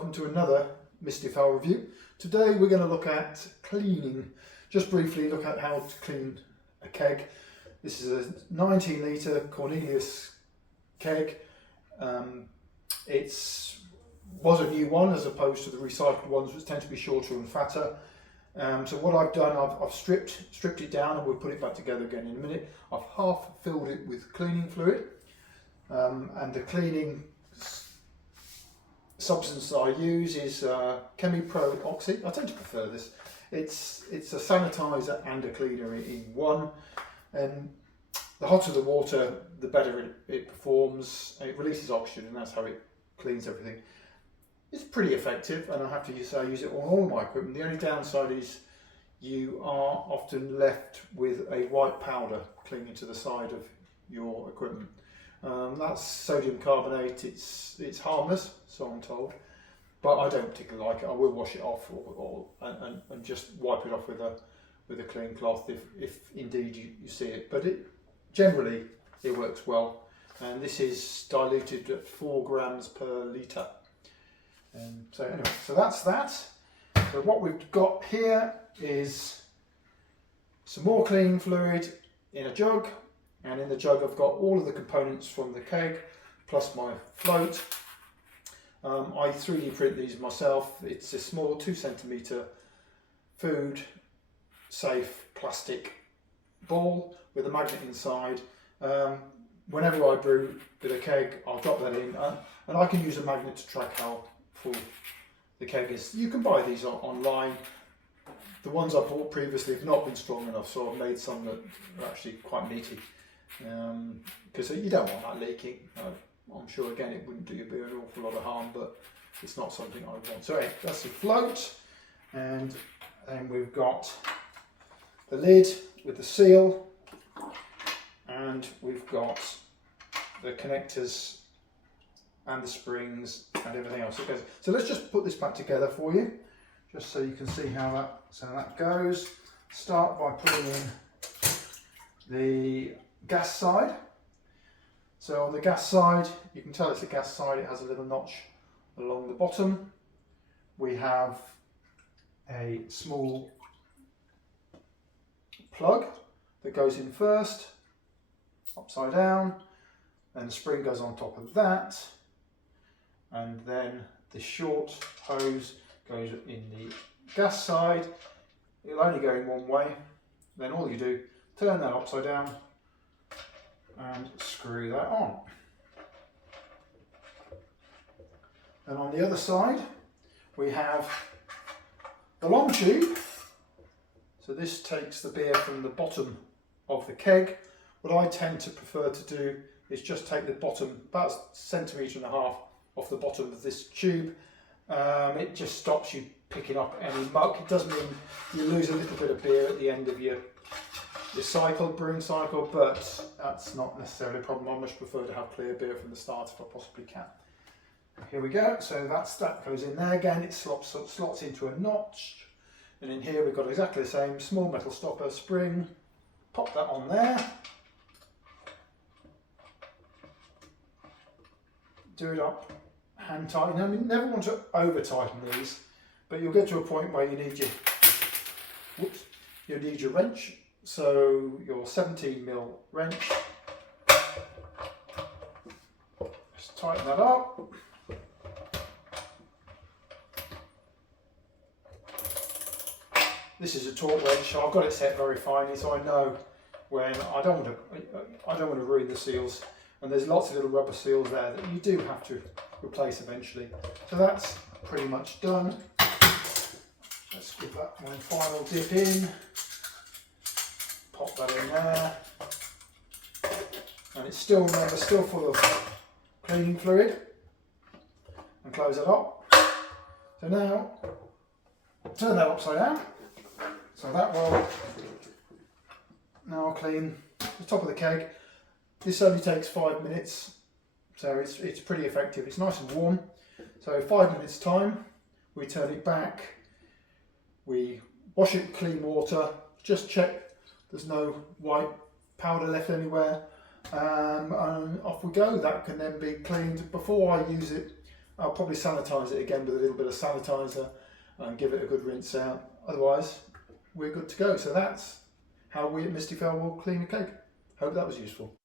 welcome to another Mistyfell review. Today we're going to look at cleaning, just briefly look at how to clean a keg. This is a 19 litre Cornelius keg. It was a new one as opposed to the recycled ones, which tend to be shorter and fatter. So what I've done, I've stripped it down, and we'll put it back together again in a minute. I've half filled it with cleaning fluid, and the cleaning substance I use is Chemi-Pro Oxy. I tend to prefer this. It's a sanitizer and a cleaner in one, and the hotter the water, the better it performs. It releases oxygen, and that's how it cleans everything. It's pretty effective, and I have to say I use it on all my equipment. The only downside is you are often left with a white powder clinging to the side of your equipment. That's sodium carbonate. It's harmless, so I'm told, but I don't particularly like it. I will wash it off and just wipe it off with a clean cloth if indeed you see it. But generally it works well, and this is diluted at 4 grams per litre. So anyway, so that's that. So what we've got here is some more cleaning fluid in a jug. And in the jug I've got all of the components from the keg, plus my float. I 3D print these myself. It's a small 2 centimetre food safe plastic ball with a magnet inside. Whenever I brew with a keg, I'll drop that in, and I can use a magnet to track how full the keg is. You can buy these online. The ones I bought previously have not been strong enough, so I've made some that are actually quite meaty. Because you don't want that leaking. I'm sure again it wouldn't do you an awful lot of harm, but it's not something I want. So anyway, that's the float, and then we've got the lid with the seal, and we've got the connectors and the springs and everything else that goes. So let's just put this back together for you, just so you can see how that goes. Start by putting in the gas side. So on the gas side, you can tell it's a gas side, it has a little notch along the bottom. We have a small plug that goes in first, upside down, and the spring goes on top of that, and then the short hose goes in the gas side. It'll only go in one way. Then all you do, turn that upside down and screw that on. And on the other side we have the long tube. So this takes the beer from the bottom of the keg. What I tend to prefer to do is just take the bottom, about 1.5 centimetres off the bottom of this tube. It just stops you picking up any muck. It does mean you lose a little bit of beer at the end of your brewing cycle, but that's not necessarily a problem. I much prefer to have clear beer from the start if I possibly can. Here we go. So that goes in there again. It slots into a notch, and in here we've got exactly the same small metal stopper spring. Pop that on there. Do it up hand tight. Now, you never want to over tighten these, but you'll get to a point where you need your wrench. So your 17mm wrench, just tighten that up. This is a torque wrench, so I've got it set very finely, so I know when I don't want to ruin the seals. And there's lots of little rubber seals there that you do have to replace eventually. So that's pretty much done. Let's give that one final dip in. Pop that in there, and it's still full of cleaning fluid, and close it up. So now turn that upside down, so that will now clean the top of the keg. This only takes 5 minutes, so it's pretty effective. It's nice and warm, so 5 minutes time we turn it back, we wash it with clean water, just check there's no white powder left anywhere, and off we go. That can then be cleaned. Before I use it, I'll probably sanitise it again with a little bit of sanitizer and give it a good rinse out. Otherwise, we're good to go. So that's how we at Mistyfell will clean a cake. Hope that was useful.